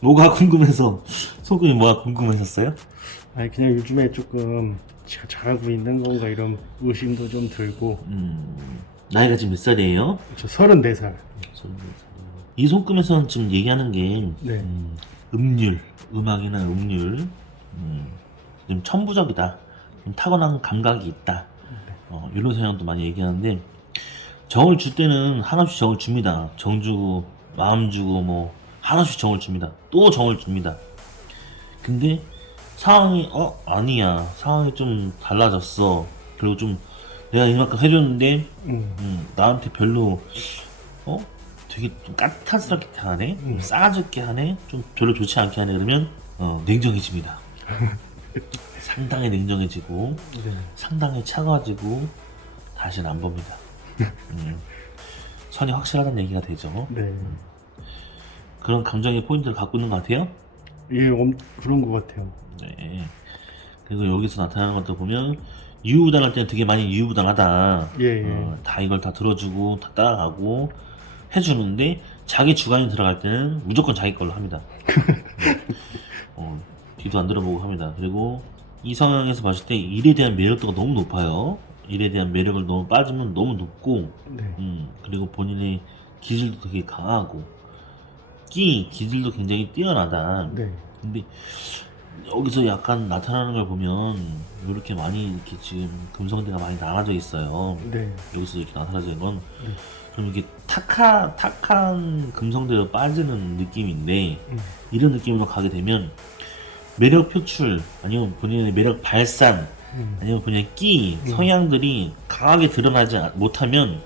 뭐가 궁금해서 소금이 뭐가 궁금하셨어요? 아니 그냥 요즘에 조금 제가 잘하고 있는 건가 이런 의심도 좀 들고. 나이가 지금 몇 살이에요? 저 34살. 이 손금에서는 지금 얘기하는 게 네. 음률, 음악이나 음률, 좀 천부적이다, 좀 타고난 감각이 있다, 이런 성향도 많이 얘기하는데, 정을 줄 때는 한없이 정을 줍니다. 정 주고 마음 주고 뭐 한없이 정을 줍니다. 또 정을 줍니다. 근데 상황이 아니야, 상황이 좀 달라졌어, 그리고 좀 내가 이만큼 해줬는데 나한테 별로 되게 좀 까탈스럽게 하네, 좀 싸가지게 하네, 좀 별로 좋지 않게 하네, 그러면 냉정해집니다. 상당히 냉정해지고 네. 상당히 차가워지고 다시는 안 봅니다. 선이 확실하다는 얘기가 되죠. 네. 그런 감정의 포인트를 갖고 있는 것 같아요. 예, 그런 것 같아요. 네. 그리고 여기서 나타나는 것들 보면 유유부단할 때는 되게 많이 유유부단하다. 예. 다 이걸 다 들어주고 다 따라가고 해주는데, 자기 주관이 들어갈 때는 무조건 자기 걸로 합니다. 뒤도 안 들어보고 합니다. 그리고 이 성향에서 봤을 때 일에 대한 매력도가 너무 높아요. 일에 대한 매력을 너무 빠지면 너무 높고, 네. 그리고 본인의 기질도 되게 강하고 기질도 굉장히 뛰어나다. 네. 근데 여기서 약간 나타나는 걸 보면 이렇게 많이 이렇게 지금 금성대가 많이 나눠져 있어요. 네. 여기서 이렇게 나타나는 건 좀 이게 탁한 금성대로 빠지는 느낌인데, 이런 느낌으로 가게 되면 매력 표출, 아니면 본인의 매력 발산, 아니면 본인의 성향들이 강하게 드러나지 못하면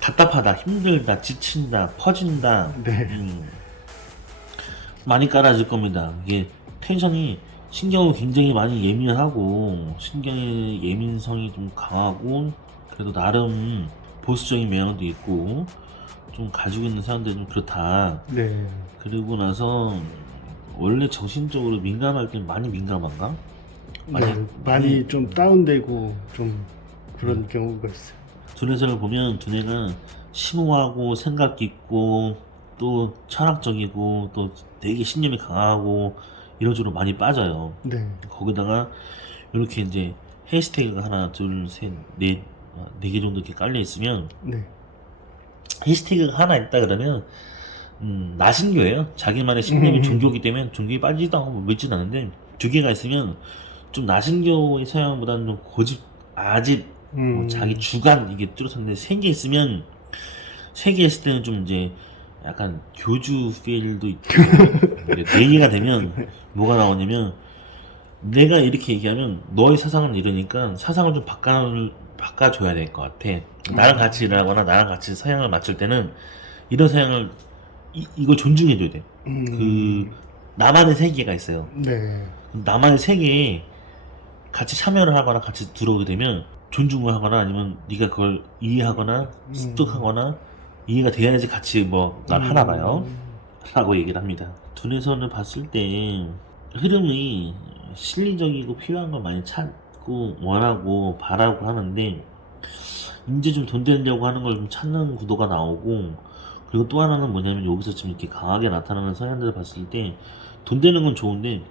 답답하다, 힘들다, 지친다, 퍼진다, 네. 많이 깔아질 겁니다. 이게 텐션이, 신경을 굉장히 많이 예민하고 신경의 예민성이 좀 강하고, 그래도 나름 보수적인 면도 있고 좀 가지고 있는 사람들이 좀 그렇다. 네. 그리고 나서 원래 정신적으로 민감할 때 많이 민감한가? 많이 좀 다운되고 좀 그런 경우가 있어요. 두뇌선을 보면 두뇌가 심오하고 생각 깊고 또 철학적이고 또 되게 신념이 강하고 이런 쪽으로 많이 빠져요. 네. 거기다가 이렇게 이제 해시태그가 하나, 둘, 셋, 넷, 네 개 정도 이렇게 깔려 있으면, 네. 해시태그가 하나 있다 그러면 나신교예요. 자기만의 신념이 종교이기 때문에 종교에 빠지지도 않고 믿지도 않는데, 두 개가 있으면 좀 나신교의 서양보다는 좀 고집, 아집, 자기 주관, 이게 뚜렷한데, 세 개 있으면, 세 개 있을 때는 좀 이제 약간 교주 필도 있고, 네 개가 되면 뭐가 나오냐면, 내가 이렇게 얘기하면 너의 사상은 이러니까 사상을 좀 바꿔줘야 될 것 같아. 나랑 같이 일하거나 나랑 같이 서양을 맞출 때는 이런 서양을 이걸 존중해줘야 돼. 그 나만의 세계가 있어요. 네. 나만의 세계에 같이 참여를 하거나 같이 들어오게 되면 존중을 하거나, 아니면 네가 그걸 이해하거나 습득하거나 이해가 돼야지 같이 뭐 날 하나 봐요 라고 얘기를 합니다. 두뇌선을 봤을 때 흐름이 실리적이고 필요한 걸 많이 찾고 원하고 바라고 하는데, 이제 좀 돈 되려고 하는 걸 좀 찾는 구도가 나오고, 그리고 또 하나는 뭐냐면, 여기서 지금 이렇게 강하게 나타나는 성향들을 봤을 때 돈 되는 건 좋은데,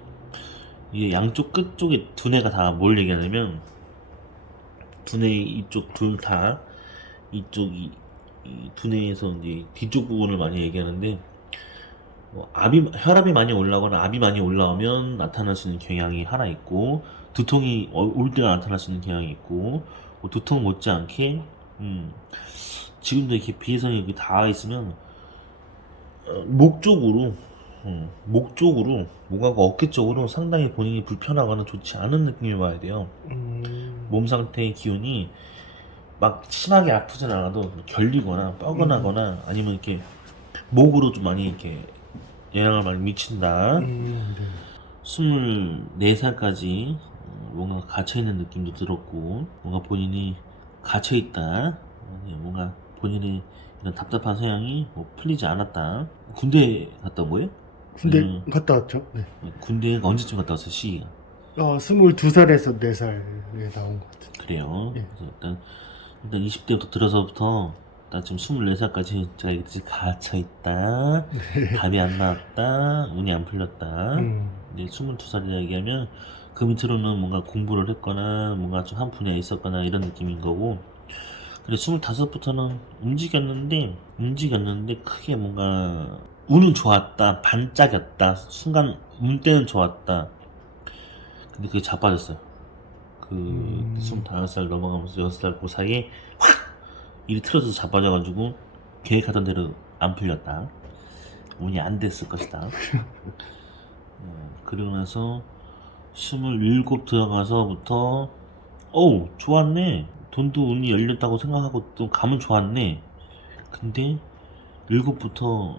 이게 양쪽 끝 쪽에 두뇌가 다 뭘 얘기하냐면, 두뇌 이쪽 둘 다, 이쪽 이 두뇌에서 이제 뒤쪽 부분을 많이 얘기하는데, 혈압이 많이 올라거나 압이 많이 올라오면 나타날 수 있는 경향이 하나 있고, 두통이 올 때가 나타날 수 있는 경향이 있고, 두통 못지않게 지금도 이렇게 비해성이 이렇게 닿아 있으면 목 쪽으로, 목하고 어깨 쪽으로 상당히 본인이 불편하거나 좋지 않은 느낌이 와야 돼요. 몸 상태의 기운이 막 심하게 아프진 않아도 결리거나 뻐근하거나, 아니면 이렇게 목으로 좀 많이 이렇게 영향을 많이 미친다. 24살까지 뭔가 갇혀있는 느낌도 들었고, 뭔가 본인이 갇혀있다, 뭔가 본인의 이런 답답한 성향이 뭐 풀리지 않았다. 군대 갔다 뭐예요? 군대 왜냐면 갔다 왔죠. 네. 군대 언제쯤 갔다 왔어요, 시기가? 22살에서 4살에 나온 것 같은데. 그래요. 예. 그래서 일단 20대부터 들어서부터 나 지금 24살까지 제가 얘기했듯이 갇혀 있다. 답이 안 나왔다. 운이 안 풀렸다. 이제 22살이라 얘기하면 그 밑으로는 뭔가 공부를 했거나 뭔가 좀 한 분야에 있었거나 이런 느낌인 거고. 그래 25부터는 움직였는데 크게 뭔가 운은 좋았다. 반짝였다. 순간 운 때는 좋았다. 근데 그게 자빠졌어요. 그 25살 넘어가면서 6살 그 사이에 확 일이 틀어져서 자빠져가지고 계획하던 대로 안 풀렸다. 운이 안 됐을 것이다. 그리고 나서 27 들어가서부터 어우 좋았네. 돈도 운이 열렸다고 생각하고 또 감은 좋았네. 근데 7부터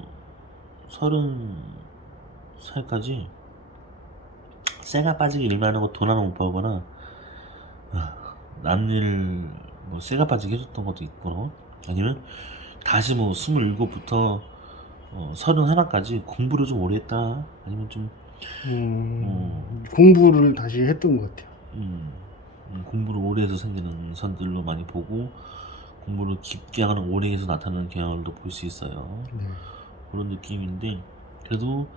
30살까지 쇠가 빠지게 일만 하고 돈 하나 못 벌거나 남일 뭐 쇠가 빠지게 해줬던 것도 있고 아니면 다시 뭐 27부터 31까지 공부를 좀 오래 했다 아니면 좀 공부를 다시 했던 것 같아요. 공부를 오래 해서 생기는 선들로 많이 보고 공부를 깊게 하거나 오래 해서 나타나는 경향을도 볼 수 있어요. 네. 그런 느낌인데 그래도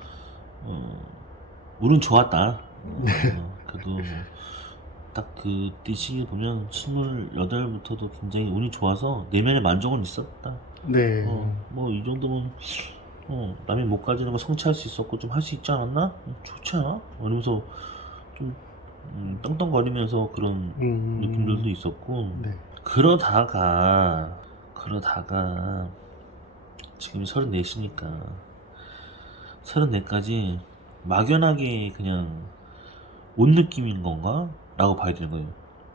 운은 좋았다. 그래도 딱 그때 시기 보면 28부터도 굉장히 운이 좋아서 내면의 만족은 있었다. 네. 뭐 이 정도면 남이 못 가지는 거 성취할 수 있었고 좀 할 수 있지 않았나? 좋지 않아? 이러면서 좀 떵떵거리면서 그런 느낌들도 있었고 네. 그러다가 지금 34시니까 34까지 막연하게 그냥 온 느낌인 건가? 라고 봐야 되는 거예요.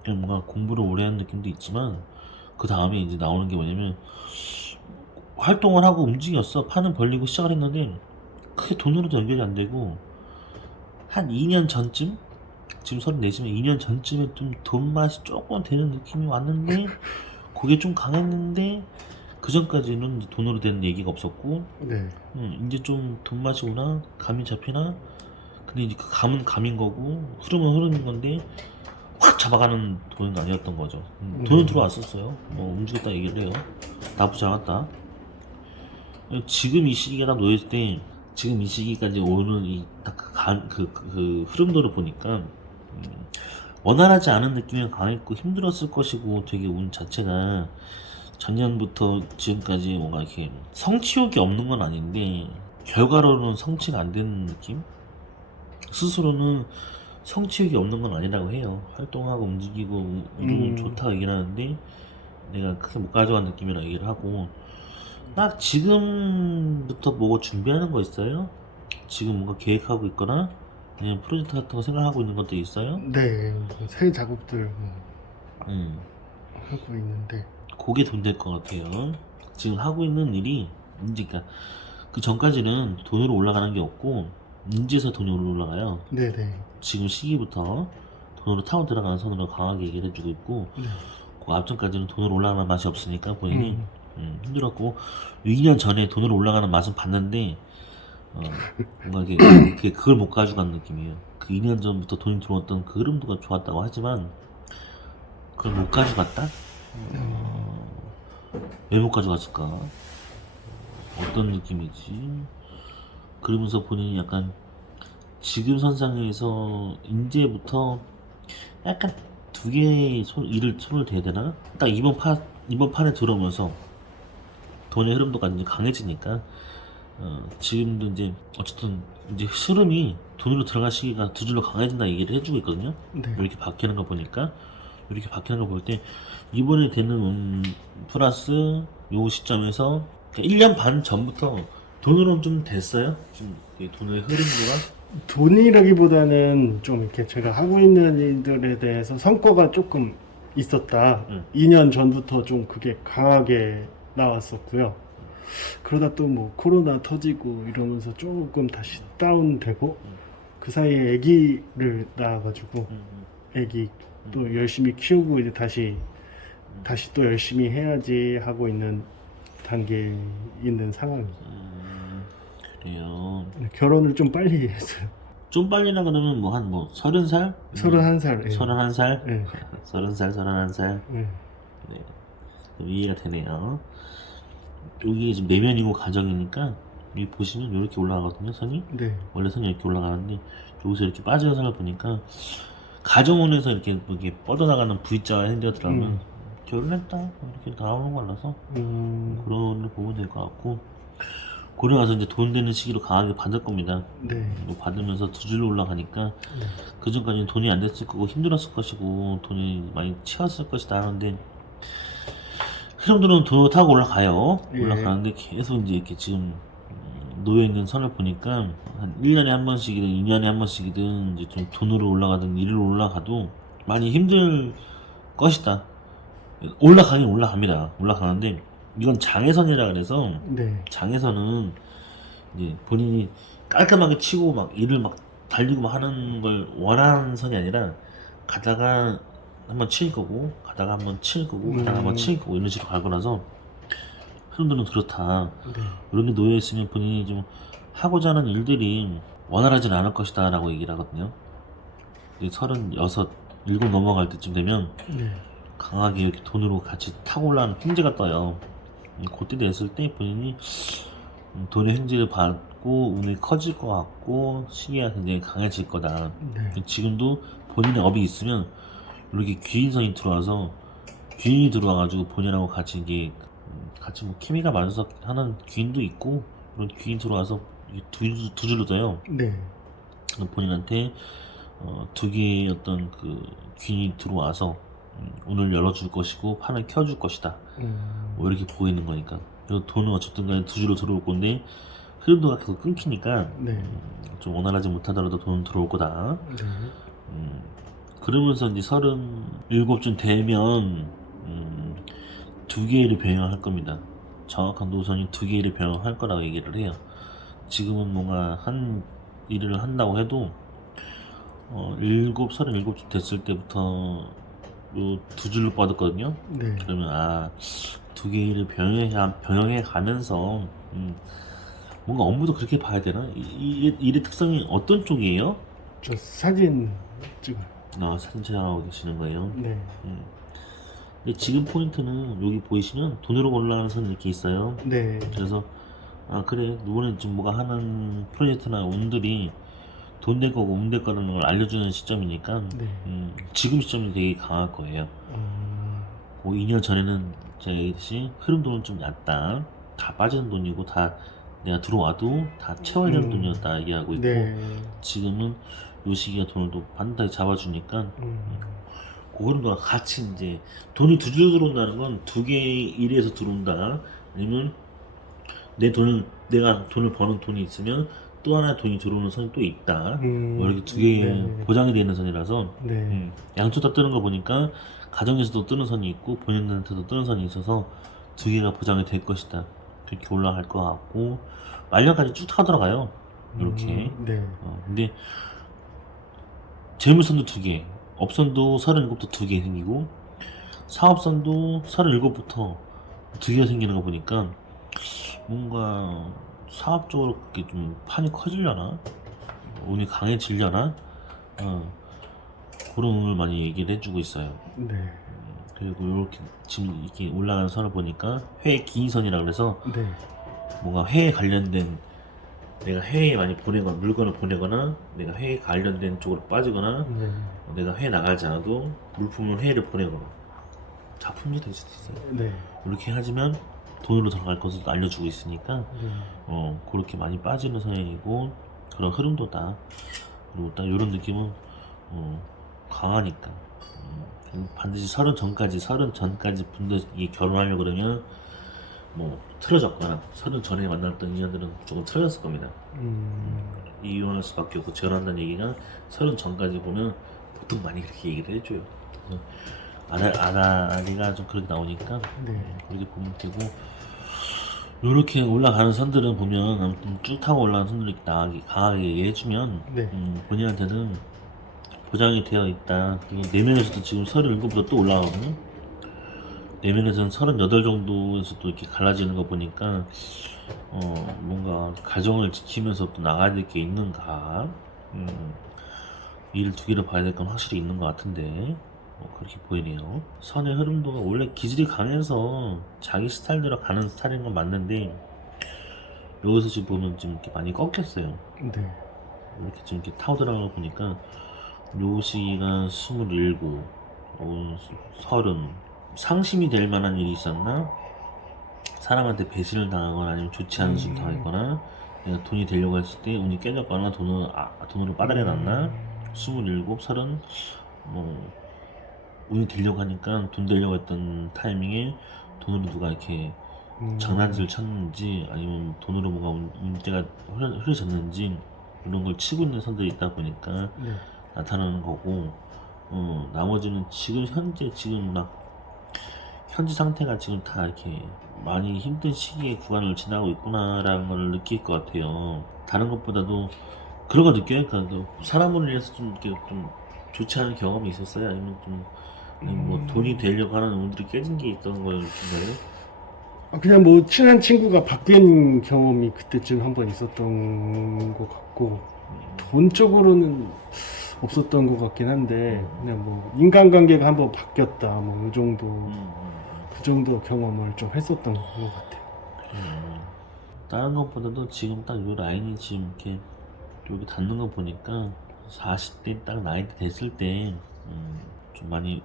그냥 뭔가 공부를 오래 한 느낌도 있지만 그 다음에 이제 나오는 게 뭐냐면 활동을 하고 움직였어. 판을 벌리고 시작을 했는데 크게 돈으로도 연결이 안 되고 한 2년 전쯤? 지금 34시면 2년 전쯤에 좀 돈 맛이 조금 되는 느낌이 왔는데 그게 좀 강했는데 그 전까지는 이제 돈으로 되는 얘기가 없었고 네. 이제 좀 돈 맛이 오나? 감이 잡히나? 근데 이제 그 감은 감인 거고 흐름은 흐름인 건데 확 잡아가는 돈은 아니었던 거죠. 돈은 들어왔었어요. 뭐 움직였다 얘기를 해요. 나쁘지 않았다. 지금 이 시기가 딱 놓였을 때 지금 이 시기까지 오는 그 흐름도를 보니까 원활하지 않은 느낌이 강했고 힘들었을 것이고 되게 운 자체가 작년부터 지금까지 뭔가 이렇게 성취욕이 없는 건 아닌데 결과로는 성취가 안 되는 느낌? 스스로는 성취욕이 없는 건 아니라고 해요. 활동하고 움직이고 운동은 좋다 얘기를 하는데 내가 크게 못 가져간 느낌이라 얘기를 하고 딱 지금부터 뭐 준비하는 거 있어요? 지금 뭔가 계획하고 있거나 아니면 프로젝트 같은 거 생각하고 있는 것도 있어요? 네. 새 작업들 음, 하고 있는데. 그게 돈 될 것 같아요. 지금 하고 있는 일이 이제 그러니까 그 전까지는 돈으로 올라가는 게 없고 인지에서 돈이 올라가요. 네네. 지금 시기부터 돈으로 타고 들어가는 선으로 강하게 얘기를 해주고 있고 네. 그 앞전까지는 돈으로 올라가는 맛이 없으니까 본인이 힘들었고 2년 전에 돈으로 올라가는 맛은 봤는데 뭔가 그걸 못 가져간 느낌이에요. 그 2년 전부터 돈이 들어왔던 그 흐름도가 좋았다고 하지만 그걸 못 가져갔다? 왜 못 가져갔을까? 어떤 느낌이지? 그러면서 본인이 약간 지금 선상에서 이제부터 약간 두 개의 손을 대야 되나? 딱 이번 판에 들어오면서 돈의 흐름도가 이제 강해지니까 지금도 이제 어쨌든 이제 흐름이 돈으로 들어갈 시기가 두 줄로 강해진다 얘기를 해주고 있거든요. 네. 이렇게 바뀌는 거 보니까 이렇게 바뀌는 거 볼 때 이번에 되는 플러스 요 시점에서 1년 반 전부터 돈으로 좀 됐어요. 좀 이 돈의 흐름도가 돈이라기보다는 좀 이렇게 제가 하고 있는 일들에 대해서 성과가 조금 있었다. 응. 2년 전부터 좀 그게 강하게 나왔었고요. 그러다 또 뭐 코로나 터지고 이러면서 조금 다시 다운되고 그 사이에 아기를 낳아가지고 아기 또 열심히 키우고 이제 다시 또 열심히 해야지 하고 있는 단계에 있는 상황입니다. 그래요. 결혼을 좀 빨리 했어요. 좀 빨리나 그러면 뭐 한 뭐 30살? 31살. 예. 31살? 예. 30살, 31살. 예. 네. 좀 이해가 되네요. 여기 지금 내면이고 가정이니까 여기 보시면 이렇게 올라가거든요, 선이. 네. 원래 선이 이렇게 올라가는데 여기서 이렇게 빠지는 선을 보니까 가정원에서 이렇게 뻗어나가는 V자와 핸드가 들어가면 결혼했다 이렇게 나오는 거라서 그런 걸 보면 될 것 같고, 고려 가서 이제 돈 되는 시기로 강하게 받을 겁니다. 네. 이거 받으면서 두 줄로 올라가니까 네. 그 전까지는 돈이 안 됐을 거고 힘들었을 것이고 돈이 많이 채웠을 것이다 하는데, 흐름들은 더 타고 올라가요. 예. 올라가는데 계속 이제 이렇게 지금 놓여있는 선을 보니까 한 1년에 한 번씩이든 2년에 한 번씩이든 이제 좀 돈으로 올라가든 일로 올라가도 많이 힘들 것이다. 올라가긴 올라갑니다. 올라가는데 이건 장애선이라 그래서, 네. 장애선은 이제 본인이 깔끔하게 치고 막 일을 막 달리고 막 하는 걸 원하는 선이 아니라 가다가 한번 칠 거고 가다가 한번 칠 거고 가다가 한번 칠 거고 이런 식으로 갈 거라서 흐름들은 그렇다. 네. 이런 게 놓여 있으면 본인이 좀 하고자 하는 일들이 원활하지는 않을 것이다 라고 얘기를 하거든요. 36, 7 넘어갈 때쯤 되면 네. 강하게 이렇게 돈으로 같이 타고 올라가는 횡재가 떠요. 그때 됐을 때 본인이 돈의 횡재를 받고 운이 커질 것 같고 시기가 굉장히 강해질 거다. 네. 지금도 본인의 업이 있으면 이렇게 귀인선이 들어와서, 귀인이 들어와가지고 본인하고 같이 이게 같이 뭐 케미가 맞아서 하는 귀인도 있고, 그런 귀인 들어와서 두 줄로 져요. 네. 본인한테 두 개의 어떤 그 귀인이 들어와서 오늘 열어줄 것이고 판을 켜줄 것이다. 뭐 이렇게 보이는 거니까. 그래서 돈은 어쨌든 간에 두 줄로 들어올 건데 흐름도가 계속 끊기니까 네. 좀 원활하지 못하더라도 돈은 들어올 거다. 네. 그러면서 이제 37쯤 되면 두 개를 병행할 겁니다. 정확한 노선이 두 개를 병행할 거라고 얘기를 해요. 지금은 뭔가 한 일을 한다고 해도 37쯤 됐을 때부터 요 두 줄로 뻗었거든요. 네. 그러면 두 개를 병행해 가면서 뭔가 업무도 그렇게 봐야 되나? 일의 특성이 어떤 쪽이에요? 저 사진 찍어요. 사진 촬영하고 계시는 거예요. 네. 근데 지금 포인트는 여기 보이시면 돈으로 올라가는 선이 이렇게 있어요. 네. 그래서 그래, 누구는 지금 뭐가 하는 프로젝트나 운들이 돈 될 거고 운 될 거라는 걸 알려주는 시점이니까 네. 지금 시점이 되게 강할 거예요. 그 2년 전에는 제가 얘기했듯이 흐름도는 좀 얕다, 다 빠지는 돈이고 다 내가 들어와도 다 채워야 되는 돈이었다 얘기하고 있고, 네. 지금은 요 시기가 돈을 또 반드시 잡아주니까 그 흐름도가 같이 이제 돈이 두 줄 들어온다는 건 두 개의 일에서 들어온다, 아니면 내가 돈을 버는 돈이 있으면 또 하나 돈이 들어오는 선이 또 있다. 뭐 이렇게 두 개의 네. 보장이 되는 선이라서 네. 양쪽 다 뜨는 거 보니까 가정에서도 뜨는 선이 있고 본인한테도 뜨는 선이 있어서 두 개가 보장이 될 것이다. 그렇게 올라갈 것 같고 말년까지 쭉 타고 들어가요. 이렇게. 네. 근데 재물선도 두 개, 업선도 37부터 두 개 생기고 사업선도 37부터 두 개가 생기는 거 보니까 뭔가 사업적으로 그렇게 좀 판이 커지려나? 운이 강해지려나? 그런 운을 많이 얘기를 해주고 있어요. 네. 그리고 이렇게 지금 이렇게 올라가는 선을 보니까 회 긴 선이라 그래서 네. 뭔가 회에 관련된, 내가 회에 많이 보내거나 물건을 보내거나 내가 회에 관련된 쪽으로 빠지거나 네. 내가 회 나가지 않아도 물품을 회를 보내거나 작품이 될 수도 있어요. 네. 이렇게 하지만 돈으로 들어갈 것을 알려주고 있으니까 네. 그렇게 많이 빠지는 성향이고 그런 흐름도다. 그리고 딱 이런 느낌은 강하니까 반드시 30 전까지 분들이 결혼하려고 그러면 뭐 틀어졌거나 30 전에 만났던 인연들은 조금 틀어졌을 겁니다. 이혼할 수밖에 없고 결혼한다는 얘기가 30 전까지 보면 보통 많이 그렇게 얘기를 해줘요. 그래서 아다리가 좀 그렇게 나오니까 네. 그렇게 보면 되고, 요렇게 올라가는 선들은 보면 아무튼 쭉 타고 올라가는 선들을 강하게 얘기해주면 네. 본인한테는 보장이 되어 있다. 그리고 내면에서도 지금 37부터 또 올라가거든요. 내면에서는 38 정도에서도 이렇게 갈라지는 거 보니까 뭔가 가정을 지키면서 또 나가야 될 게 있는가. 일 두 개를 봐야 될 건 확실히 있는 것 같은데 그렇게 보이네요. 선의 흐름도가 원래 기질이 강해서 자기 스타일대로 가는 스타일인 건 맞는데 여기서 지금 보면 좀 이렇게 많이 꺾였어요. 네. 이렇게 좀 이렇게 타고 들어가는 거 보니까 요 시기가 27, 30 상심이 될 만한 일이 있었나? 사람한테 배신을 당하거나 아니면 좋지 않은 짓을 당했거나 내가 돈이 되려고 했을 때 운이 깨졌거나 돈으로 빠르게 났나? 27, 30 운이 되려고 하니까 돈 되려고 했던 타이밍에 돈으로 누가 이렇게 장난질을 쳤는지 아니면 돈으로 뭔가 문제가 흐려졌는지 이런 걸 치고 있는 선들이 있다 보니까 네. 나타나는 거고 나머지는 지금 현재 상태가 지금 다 이렇게 많이 힘든 시기의 구간을 지나고 있구나라는 걸 느낄 것 같아요. 다른 것보다도 그런 거 느껴요. 그러니까 사람을 위해서 좀 이렇게 좀 좋지 않은 경험이 있었어요. 아니면 좀 뭐 돈이 되려고 하는 운들이 깨진 게 있던 건가요? 그냥 뭐 친한 친구가 바뀐 경험이 그때쯤 한번 있었던 것 같고 돈 쪽으로는 없었던 것 같긴 한데 그냥 뭐 인간관계가 한번 바뀌었다 뭐 이 정도 그 정도 경험을 좀 했었던 것 같아요. 다른 것보다도 지금 딱 요 라인이 지금 이렇게 여기 닿는 거 보니까 40대 딱 나이 됐을 때 좀 많이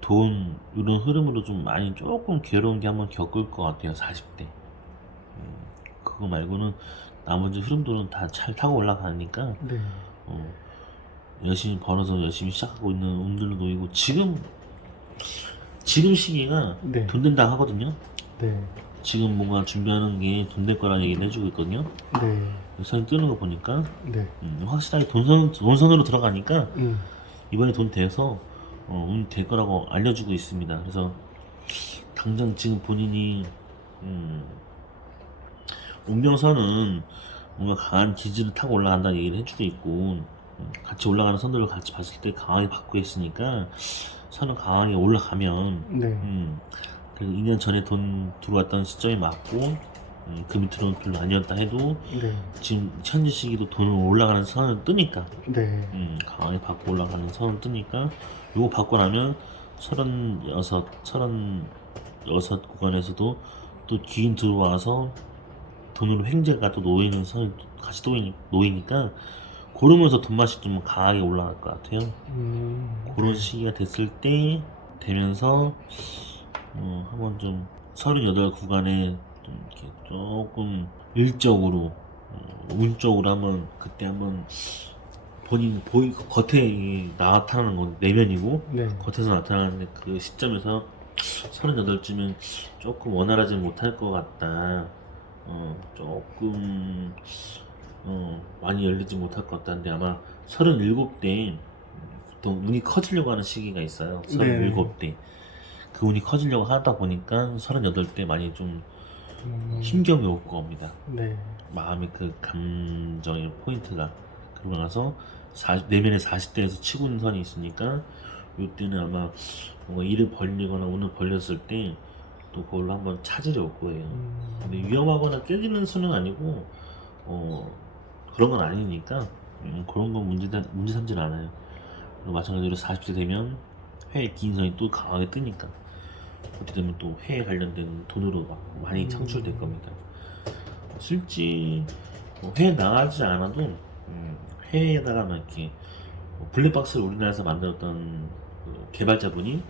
돈 이런 흐름으로 좀 많이 조금 괴로운 게 한번 겪을 것 같아요. 40대 그거 말고는 나머지 흐름들은 다 잘 타고 올라가니까 네. 열심히 벌어서 열심히 시작하고 있는 운들로 놓이고 지금 시기가 네. 돈 된다 하거든요. 네. 지금 뭔가 준비하는 게 돈 될 거라는 얘기를 해주고 있거든요. 네. 선이 뜨는 거 보니까 네. 확실하게 돈선으로 들어가니까 이번에 돈 돼서 운 될 거라고 알려주고 있습니다. 그래서 당장 지금 본인이 운명선은 뭔가 강한 기질을 타고 올라간다는 얘기를 해주고 있고 같이 올라가는 선들을 같이 봤을 때 강하게 받고 있으니까 선은 강하게 올라가면 네. 그리고 2년 전에 돈 들어왔던 시점이 맞고 그 밑으로는 별로 아니었다 해도 네. 지금 현재 시기도 돈을 올라가는 선을 뜨니까 네. 강하게 받고 올라가는 선을 뜨니까 요거 받고 나면 36 구간에서도 또 기인 들어와서 돈으로 횡재가 또 놓이는 선이 같이 놓이니까 그러면서 돈맛이 좀 강하게 올라갈 것 같아요. 그런 시기가 됐을 때 되면서 한번 좀 38 구간에 좀 이렇게 조금 일적으로 운적으로 한번 그때 한번 본인 겉에 나타나는 건 내면이고 네. 겉에서 나타나는 그 시점에서 38쯤은 조금 원활하지 못할 것 같다. 조금 많이 열리지 못할 것 같다는데 아마 37대 보통 운이 커지려고 하는 시기가 있어요. 37대 그 운이 커지려고 하다 보니까 38대 많이 좀 힘겨움이 올 겁니다. 네. 마음의 그 감정의 포인트가 그러고 나서 내면의 40대에서 치고 있는 선이 있으니까 이때는 아마 뭔가 일을 벌리거나 운을 벌렸을 때 또 그걸로 한번 찾으려 올 거예요. 근데 위험하거나 깨지는 수는 아니고 그런 건 아니니까 그런 건 문제 삼진 않아요. 그리고 마찬가지로 40대 되면 회의 기인선이 또 강하게 뜨니까 어떻게 되면 또 회에 관련된 돈으로 막 많이 창출될 겁니다. 실제 회에 나가지 않아도 회에다가 막 이렇게 블랙박스를 우리나라에서 만들었던 그 개발자분이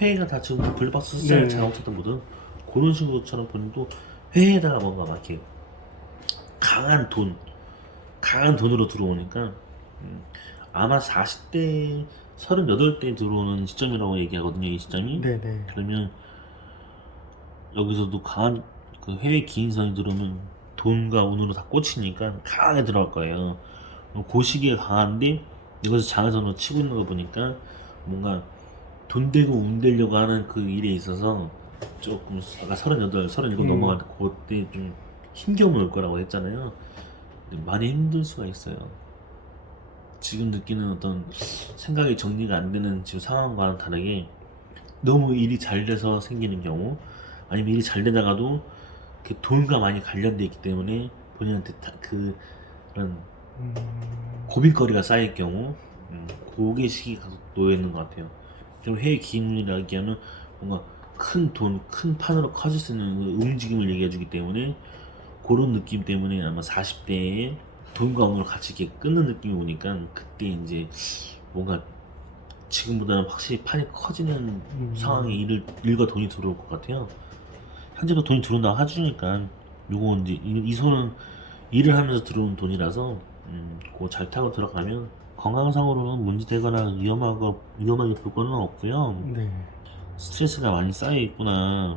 회의가 다 지금 블랙박스 시장을 장악했던 분은 그런 식으로처럼 본인도 회에다가 뭔가 막 이렇게 강한 돈으로 들어오니까 아마 40대 38대 들어오는 시점이라고 얘기하거든요. 이 시점이. 네네. 그러면 여기서도 강한 그 해외 기인선이 들어오면 돈과 운으로 다 꽂히니까 강하게 들어갈 거예요. 그 시기에 강한데 이것을 장외선으로 치고 있는 거 보니까 뭔가 돈 되고 운 되려고 하는 그 일에 있어서 조금 아까 38, 37 넘어갈 때 그때 좀 힘겨움이 올 거라고 했잖아요. 근데 많이 힘들 수가 있어요. 지금 느끼는 어떤 생각이 정리가 안 되는 지금 상황과는 다르게 너무 일이 잘 돼서 생기는 경우, 아니면 일이 잘 되다가도 그 돈과 많이 관련돼 있기 때문에 본인한테 그런 음, 고민거리가 쌓일 경우, 그게 시기가 놓여 있는 것 같아요. 그리고 해외 기금이라기 하면 뭔가 큰 돈, 큰 판으로 커질 수 있는 그 움직임을 얘기해주기 때문에 그런 느낌 때문에 아마 40대에 돈과 운을 같이 이렇게 끊는 느낌이 오니까 그때 이제 뭔가 지금보다는 확실히 판이 커지는 상황에 일과 돈이 들어올 것 같아요. 현재도 돈이 들어온다고 해주니까 요거 이제 이 손은 일을 하면서 들어온 돈이라서 그거 잘 타고 들어가면 건강상으로는 문제되거나 위험하게 볼 거는 없고요. 네. 스트레스가 많이 쌓여 있구나.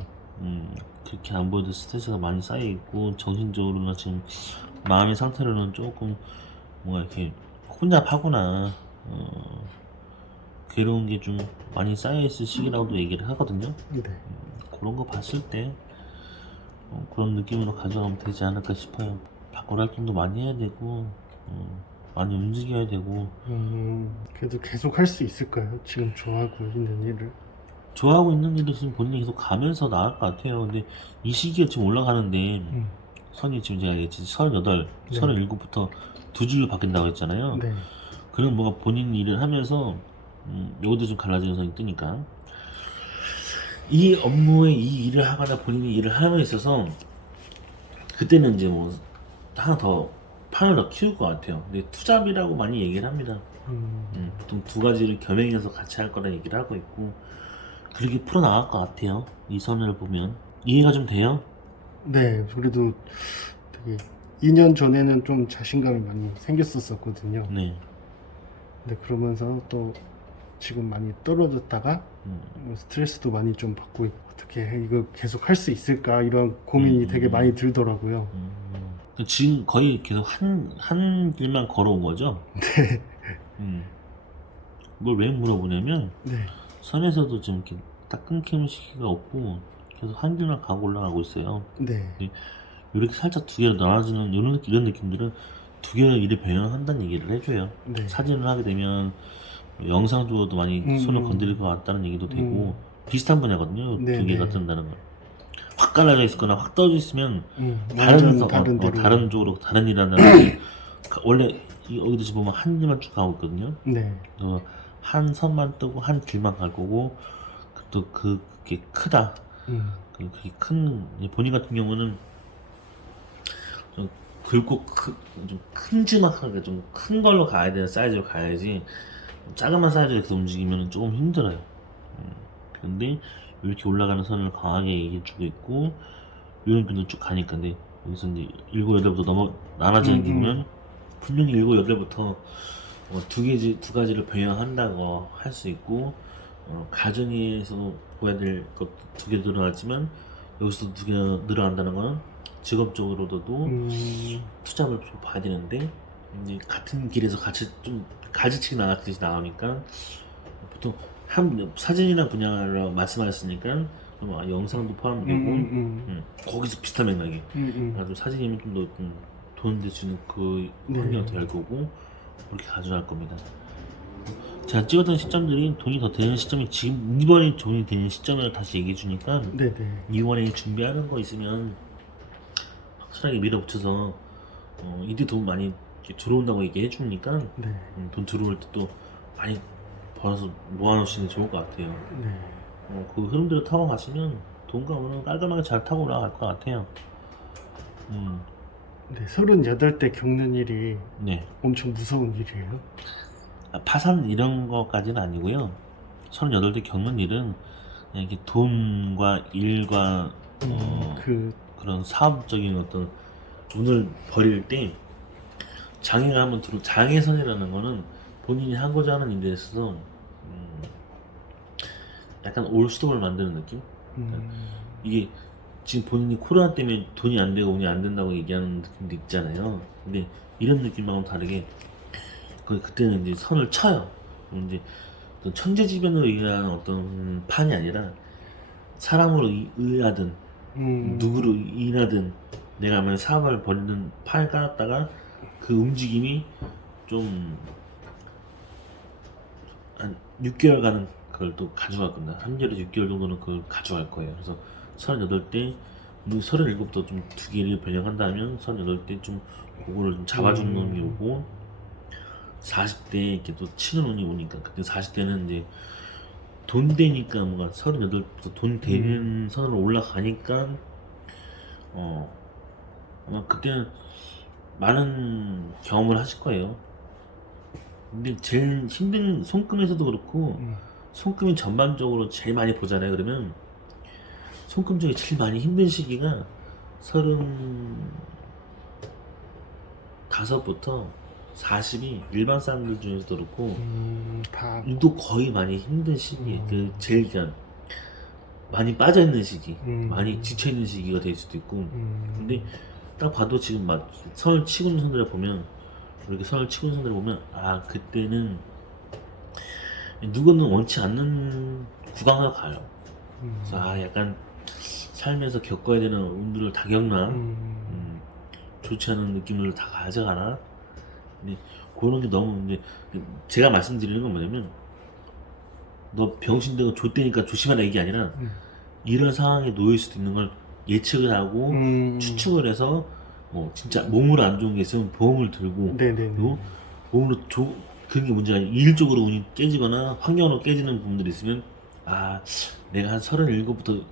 그렇게 안 보여도 스트레스가 많이 쌓여 있고 정신적으로나 지금 마음의 상태로는 조금 뭔가 이렇게 혼잡하구나. 괴로운 게 좀 많이 쌓여 있을 시기라고도 얘기를 하거든요. 네. 그런 거 봤을 때 그런 느낌으로 가져가면 되지 않을까 싶어요. 밖으로 활동도 많이 해야 되고 많이 움직여야 되고. 그래도 계속 할 수 있을까요? 지금 좋아하고 있는 일을? 좋아하고 있는 일도 지금 본인이 계속 가면서 나을 것 같아요. 근데 이 시기에 지금 올라가는데 선이 지금 제가 얘기했지 38, 네. 37부터 두 줄로 바뀐다고 했잖아요. 네. 그런 뭐가 본인 일을 하면서 요것도 좀 갈라지는 선이 뜨니까 이 업무에 이 일을 하거나 본인이 일을 함에 있어서 그때는 이제 뭐 하나 더 판을 더 키울 것 같아요. 근데 투잡이라고 많이 얘기를 합니다. 보통 두 가지를 겸행해서 같이 할 거라 얘기를 하고 있고 그렇게 풀어나갈 것 같아요. 이 선을 보면 이해가 좀 돼요? 네. 그래도 되게 2년 전에는 좀 자신감이 많이 생겼었거든요. 네. 근데 그러면서 또 지금 많이 떨어졌다가 뭐 스트레스도 많이 좀 받고 있고 어떻게 이거 계속 할 수 있을까 이런 고민이 되게 많이 들더라고요. 지금 거의 계속 한 길만 걸어온 거죠? 네. 그걸 왜 물어보냐면 네. 선에서도 지금 이렇게 딱 끊기는 시기가 없고 계속 한 길만 가고 올라가고 있어요. 네. 이렇게 살짝 두 개로 나눠지는 이런 느낌들은 두 개의 일을 병행한다는 얘기를 해줘요. 네. 사진을 하게 되면 영상적으로도 많이 손을 건드릴 것 같다는 얘기도 되고 비슷한 분야거든요. 네, 두 개가 네. 뜬다는 건. 확 갈라져 있거나 확 떨어져 있으면 완전 다른 데로. 다른 쪽으로 다른 일 한다는 게 원래 여기도 지금 보면 한 줄만 쭉 가고 있거든요. 네. 그래서 한 선만 뜨고 한 줄만 갈 거고 또 그게 크다. 그게 큰 본인 같은 경우는 좀 굵고 좀 큼지막하게 좀 큰 걸로 가야 되는 사이즈로 가야지 작은 사이즈로 계속 움직이면 조금 힘들어요. 근데 이렇게 올라가는 선을 강하게 얘기해주고 있고 요런편도 쭉 가니까 근데 여기서 이제 7, 8부터 나눠지는 게 보면 분명히 7, 8부터 두 가지를 병행한다고 할 수 있고 가정에서 보야 될 것 두 개 늘어났지만 여기서 두 개 늘어난다는 거는 직업적으로도 투잡을 좀 봐야 되는데 이제 같은 길에서 같이 좀 가지치기 나갔듯이 나오니까 보통 한 사진이나 분야로 말씀하셨으니까 영상도 포함되고 거기서 비슷한 맥락이 아주 사진이면 좀 더 돈 될 수 있는 그 환경이 될 거고 그렇게 가져갈 겁니다. 제가 찍었던 시점들이 돈이 더 되는 시점이 지금 이번에 돈이 되는 시점을 다시 얘기해 주니까 네네. 이번에 준비하는 거 있으면 확실하게 밀어붙여서 이때 돈 많이 이렇게 들어온다고 얘기해 주니까 네. 돈 들어올 때 또 많이 벌어서 모아놓으시는 게 좋을 것 같아요. 네. 그 흐름대로 타고 가시면 돈과 운은 깔끔하게 잘 타고 올라갈 것 같아요. 네. 38대 겪는 일이 네. 엄청 무서운 일이에요. 파산 이런 거까지는 아니고요. 38대 겪는 일은 그냥 이렇게 돈과 일과 그런 사업적인 어떤 돈을 벌일 때 장애가 한번 장애선이라는 거는 본인이 하고자 하는 일에 있어서 약간 올스톱을 만드는 느낌? 이게 지금 본인이 코로나 때문에 돈이 안 되고 운이 안 된다고 얘기하는 느낌도 있잖아요. 근데 이런 느낌하고는 다르게 그때는 이제 선을 쳐요. 이제 어떤 천재지변으로 의한 어떤 판이 아니라 사람으로 의하든 누구로 인하든 내가 만약 사업을 벌이는 판을 깔았다가 그 움직임이 좀 한 6개월간은 그걸 또 가져갈 겁니다. 3개월에서 6개월 정도는 그걸 가져갈 거예요. 그래서 38대, 37도 좀 두 개를 변형한다면 38대 좀 그거를 좀 잡아주는 놈이 오고 40대에 이렇게 또 치는 놈이 오니까 그때 40대는 이제 돈 되니까 뭔가 38부터 돈 되는 선으로 올라가니까 아마 그때는 많은 경험을 하실 거예요. 근데 제일 힘든 손금에서도 그렇고 손금이 전반적으로 제일 많이 보잖아요. 그러면 손금 중에 제일 많이 힘든 시기가 35부터 40이 일반 사람들 중에서도 그렇고 다 유독 거의 많이 힘든 시기, 그 제일 그냥 많이 빠져 있는 시기, 많이 지쳐 있는 시기가 될 수도 있고. 근데 딱 봐도 지금 막 선을 치고 있는 선들을 보면, 이렇게 선을 치고 있는 선들을 보면, 아 그때는 누구는 원치 않는 구강을 가요. 그래서 아 약간 살면서 겪어야 되는 운들을 다 겪나, 좋지 않은 느낌을 다 가져가나. 근데 그런 게 너무 이제 제가 말씀드리는 건 뭐냐면, 너 병신되고 좆되니까 조심하라 이게 아니라 이런 상황에 놓일 수도 있는 걸 예측을 하고 추측을 해서 뭐 진짜 몸으로 안 좋은 게 있으면 보험을 들고, 네네. 그리고 몸으로 그게 문제가 아니라 일적으로 운이 깨지거나 환경으로 깨지는 부분들이 있으면 아 내가 한 37부터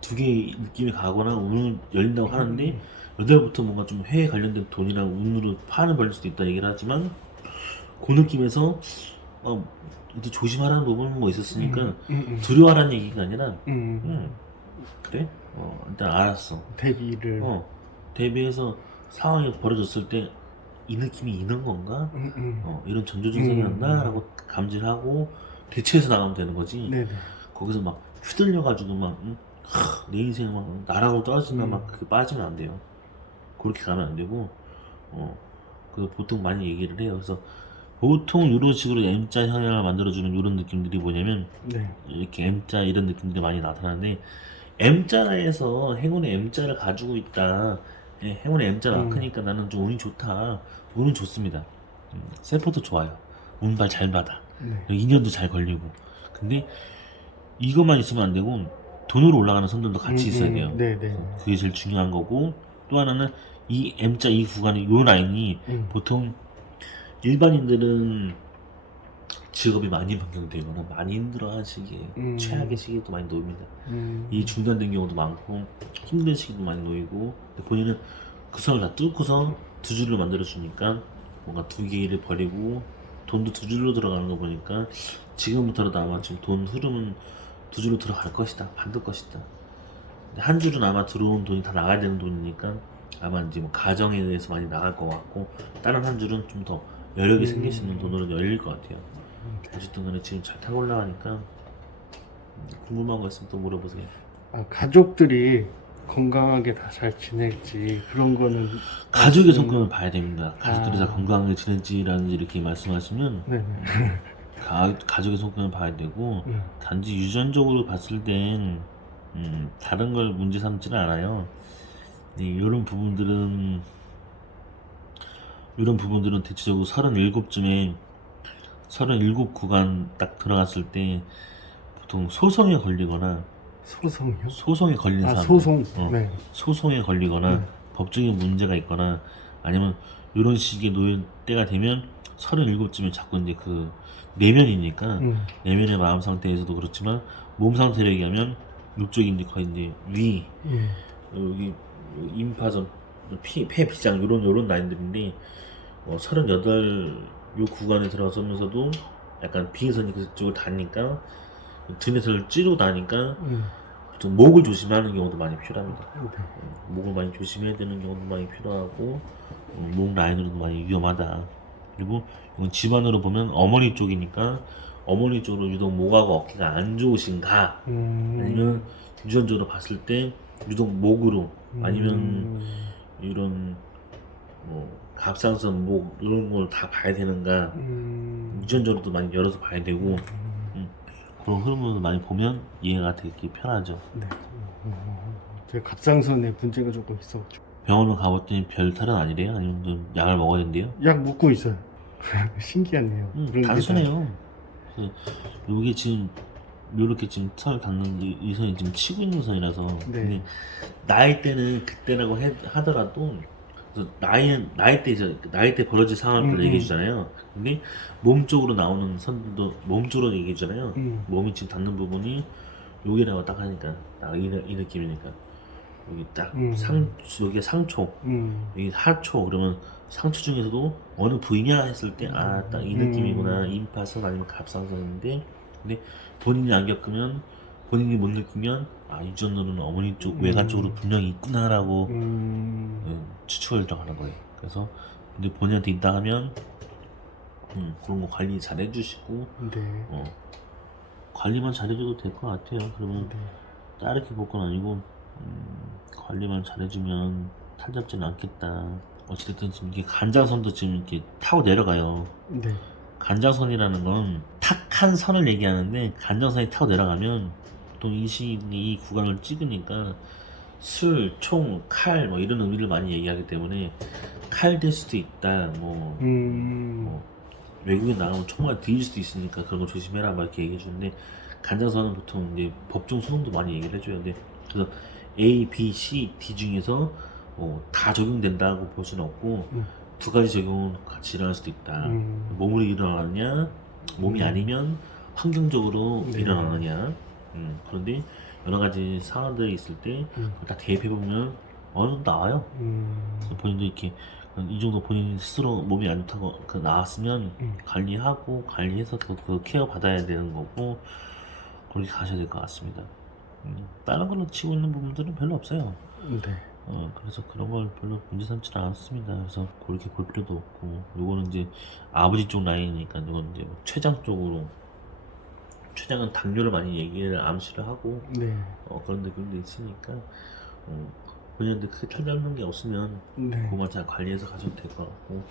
두 개의 느낌이 가거나 운을 열린다고 하는데 8부터 뭔가 좀 해외 관련된 돈이랑 운으로 파는 벌릴 수도 있다 얘기를 하지만, 그 느낌에서 또 조심하라는 부분은 뭐 있었으니까 두려워하라는 얘기가 아니라 그래? 일단 알았어. 대비를 대비해서 상황이 벌어졌을 때 이 느낌이 있는 건가? 이런 전조 증상이 났나라고 감지하고 대처해서 나가면 되는 거지. 네네. 거기서 막 휘둘려가지고 막 내 인생 막 나락으로 떨어진다 막 그 빠지면 안 돼요. 그렇게 가면 안 되고, 그 보통 많이 얘기를 해요. 그래서 보통 이런 식으로 M자 형향을 만들어주는 이런 느낌들이 뭐냐면, 네. 이렇게 M자 이런 느낌들이 많이 나타나는데, M자에서 행운의 M자를 가지고 있다. 행운의 M자가 크니까 나는 좀 운이 좋다. 운은 좋습니다. 세포도 좋아요. 운발 잘 받아. 네. 인연도 잘 걸리고. 근데 이것만 있으면 안 되고 돈으로 올라가는 선들도 같이 있어야 돼요. 네네. 그게 제일 중요한 거고, 또 하나는 이 M자 이 구간의 요 라인이 보통 일반인들은 직업이 많이 변경되거나 많이 힘들어하는 시기에 최악의 시기에도 많이 놓입니다. 이 중단된 경우도 많고 힘든 시기도 많이 놓이고, 본인은 그 선을 다 뚫고서 두 줄을 만들어 주니까 뭔가 두 개를 버리고 돈도 두 줄로 들어가는 거 보니까 지금부터라도 아마 지금 돈 흐름은 두 줄로 들어갈 것이다, 받을 것이다. 근데 한 줄은 아마 들어온 돈이 다 나가야 되는 돈이니까 아마 이제 뭐 가정에 대해서 많이 나갈 것 같고, 다른 한 줄은 좀 더 여력이 생길 수 있는 돈으로 열릴 것 같아요. 어쨌든 간에 지금 잘 타고 올라가니까 궁금한 거 있으면 또 물어보세요. 가족들이 건강하게 다 잘 지낼지 그런 거는 가족의 성격을 봐야 됩니다. 가족들이 다 건강하게 지낼지라는 이렇게 말씀하시면 네. 가족의 성격을 봐야 되고, 단지 유전적으로 봤을 땐 다른 걸 문제 삼지는 않아요. 이런 부분들은 대체적으로 37쯤에 37 구간 딱 들어갔을 때 보통 소송에 걸리거나, 소송이요? 소송에 걸린 사람, 소송. 네. 소송에 걸리거나 법적인 문제가 있거나, 아니면 이런 식의 놓일 때가 되면 37쯤에 자꾸 이제 그 내면이니까 내면의 마음 상태에서도 그렇지만 몸 상태를 얘기하면 이쪽이 이제 거의 이제 위, 여기 임파선, 폐 비장 요런 라인들인데, 38 요 구간에 들어서면서도 약간 비행선이 그쪽을 다니까 등에서 찌르고 나니까 보통 목을 조심하는 경우도 많이 필요합니다. 목을 많이 조심해야 되는 경우도 많이 필요하고, 목 라인으로도 많이 위험하다. 그리고 이건 집안으로 보면 어머니 쪽이니까 어머니 쪽으로 유독 목하고 어깨가 안 좋으신가, 아니면 유전적으로 봤을 때 유독 목으로, 아니면 이런 뭐 갑상선, 목 이런 걸 다 봐야 되는가, 유전적으로도 많이 열어서 봐야 되고, 그런 흐름을 많이 보면 이해가 되게 편하죠. 네. 제가 갑상선에 문제가 조금 있어가지고 병원을 가봤더니 별 탈은 아니래요? 아니면 좀 약을 먹어야 된대요? 약 먹고 있어요. 신기하네요. 그런 게 단순해요. 그래서 이게 지금 요렇게 지금 선을 닿는 이 선이 지금 치고 있는 선이라서. 네. 근데 나이 때는 그때라고 하더라도 그래서 나이 때 벌어질 상황을 얘기해 주잖아요. 근데 몸 쪽으로 나오는 선들도 몸 쪽으로 얘기해 주잖아요. 몸이 지금 닿는 부분이 여기라고 딱 하니까 딱 이 느낌이니까 여기 딱 여기가 상초, 여기 하초. 그러면 상초 중에서도 어느 부위냐 했을 때 아 딱 이 느낌이구나. 임파선 아니면 갑상선인데, 근데 본인이 안 겪으면, 본인이 못 느끼면 아 유전으로는 어머니 쪽 외가 쪽으로 분명히 있구나라고 추측을 들어가는 거예요. 그래서 근데 본인한테 있다 하면 그런 거 관리 잘 해주시고 네. 관리만 잘해줘도 될 것 같아요. 그러면 네. 다르게 볼 건 아니고 관리만 잘해주면 탈잡지는 않겠다. 어찌됐든 지금 이게 간장선도 지금 이렇게 타고 내려가요. 네. 간장선이라는 건 탁한 선을 얘기하는데, 간장선이 타고 내려가면 보통 이 구간을 찍으니까 술, 총, 칼 뭐 이런 의미를 많이 얘기하기 때문에 칼 될 수도 있다. 뭐 외국에 나가면 총알 들일 수도 있으니까 그런 거 조심해라 막 이렇게 얘기해 주는데, 간장선은 보통 이제 법정 소송도 많이 얘기를 해줘요. 근데 그래서 A, B, C, D 중에서 다 적용된다고 볼 수는 없고 두 가지 적용은 같이 일어날 수도 있다. 몸으로 일어나느냐, 몸이 아니면 환경적으로 네. 일어나느냐. 그런데 여러 가지 상황들이 있을 때 다 대입해보면 어느 정도 나와요. 그래서 본인도 이렇게 이 정도 본인 스스로 몸이 안 좋다고 나왔으면 관리해서 그 케어 받아야 되는 거고, 그렇게 가셔야 될 것 같습니다. 다른 걸로 치고 있는 부분들은 별로 없어요. 네. 그래서 그런 걸 별로 문제 삼지 않았습니다. 그래서 그렇게 볼 필요도 없고, 요거는 이제 아버지 쪽 라인이니까 이건 이제 췌장 쪽으로, 췌장은 당뇨를 많이 얘기를 암시를 하고 네. 그런 느낌도 있으니까 본인한테 크게 탈잡는 게 없으면 네. 그것만 잘 관리해서 가셔도 될 것 같고,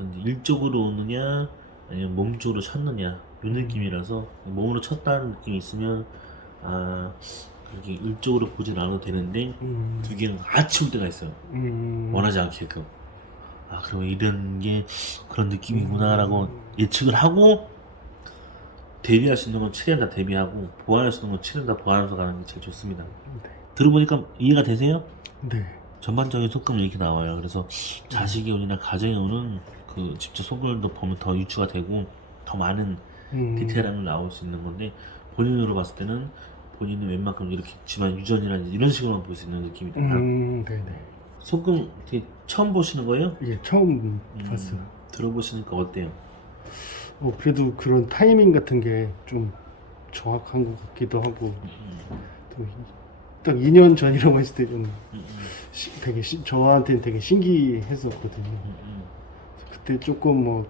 이제 일적으로 오느냐 아니면 몸 쪽으로 쳤느냐 이 느낌이라서, 몸으로 쳤다는 느낌이 있으면 그렇게 일적으로 보진 않아도 되는데 두 개는 같이 올 때가 있어요. 원하지 않게끔. 그럼 이런 게 그런 느낌이구나라고 예측을 하고, 대비할 수 있는 건 최대한 다 대비하고 보완할 수 있는 건 최대한 다 보완해서 가는 게 제일 좋습니다. 네. 들어보니까 이해가 되세요? 네. 전반적인 속금이 이렇게 나와요. 그래서 자식이 오느냐 가정이 오는 그 직접 속금도 보면 더 유추가 되고 더 많은 디테일함이 나올 수 있는 건데, 본인으로 봤을 때는 본인은 웬만큼 이렇게 집안 유전이라든지 이런 식으로만 볼 수 있는 느낌이 든다. 네네. 속금 되게 처음 보시는 거예요? 예, 처음 봤어요. 들어보시니까 어때요? 그래도 그런 타이밍 같은 게 좀 정확한 것 같기도 하고, 또 딱 2년 전이라고 했을 때 좀 되게 저한테는 되게 신기했었거든요. 그때 조금 뭐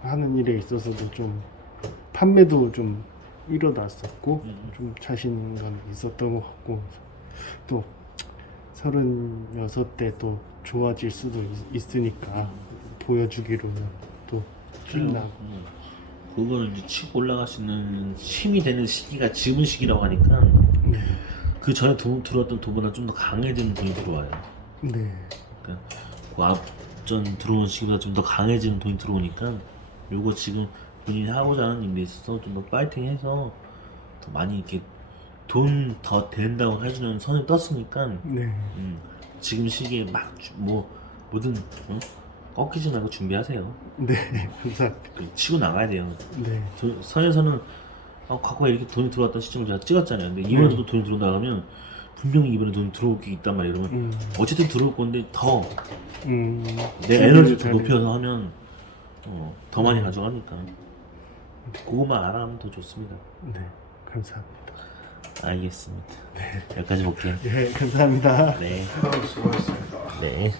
하는 일에 있어서도 좀 판매도 좀 일어났었고 좀 자신감이 있었던 것 같고, 또 36대 또 좋아질 수도 있으니까 보여주기로는 또 힘나고. 그거는 이제 치고 올라갈 수 있는 힘이 되는 시기가 지금 시기라고 하니까 그 전에 들어왔던 돈보다 좀 더 강해지는 돈이 들어와요. 네. 그러니까 그 앞전 들어온 시기보다 좀 더 강해지는 돈이 들어오니까 요거 지금 본인이 하고자 하는 일에 있어서 좀 더 파이팅해서 더 많이 이렇게 돈 더 된다고 해주는 선이 떴으니까 네. 지금 시기에 막 뭐든 꺾이지 말고 준비하세요. 네. 감사합니다. 치고 나가야 돼요. 네. 선에서는 과거에 이렇게 돈이 들어왔던 시점을 제가 찍었잖아요. 근데 이번에도 돈이 들어나가면 분명히 이번에 돈이 들어올 게 있단 말이에요. 그러면 어쨌든 들어올 건데 더 내 에너지를 더 높여서 하면 더 많이 가져가니까 그것만 알아하면 더 좋습니다. 네. 감사합니다. 알겠습니다. 여기까지 볼게요. 네. 감사합니다. 네. 수고하셨습니다. 네.